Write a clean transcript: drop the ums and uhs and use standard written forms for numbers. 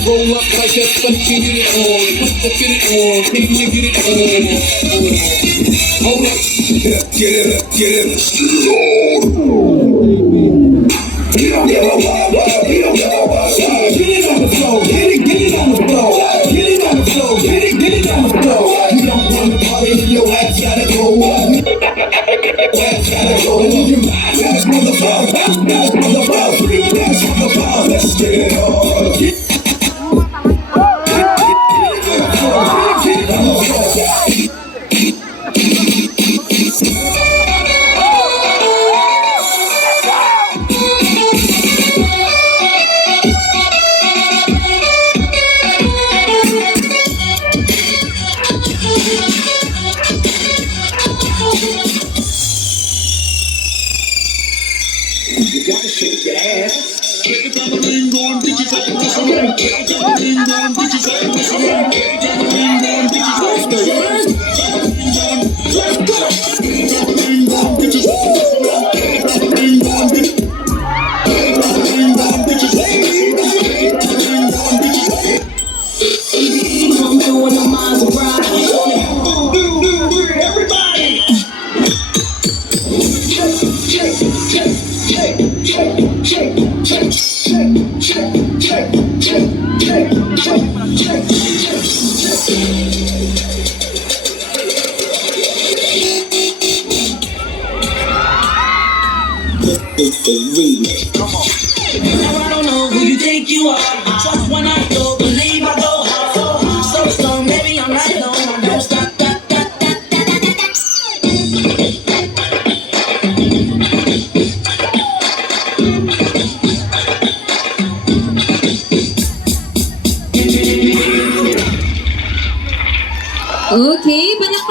Roll up like that, son, can get it on. Put the fit it on, can you get it on? Hold up, get it up, get it up. You don't give a fuck, you don't give a fuck. Get it on the floor, get it on the floor. Get it on the floor, get it on the floor. You don't want to party, your ass gotta go up. Ass gotta go up. Your ass on the floor, ass on the floor. Ass on the floor, let's get it on. You gotta shake your ass. Get the tambourine going, bitches like this one. Get the tambourine going, bitches like this one. Get the tambourine going, bitches like this one. Tambourine going, bitches like this one. Tambourine going, bitches. Tambourine going, bitches like this one. Tambourine going, bitches like this one. I'm doing the minds of ride. Everybody. Come on. Now I don't know who you think you are. Just when I go, believe I go hard. So strong, maybe I'm right alone. I don't stop. Okay, palakpakan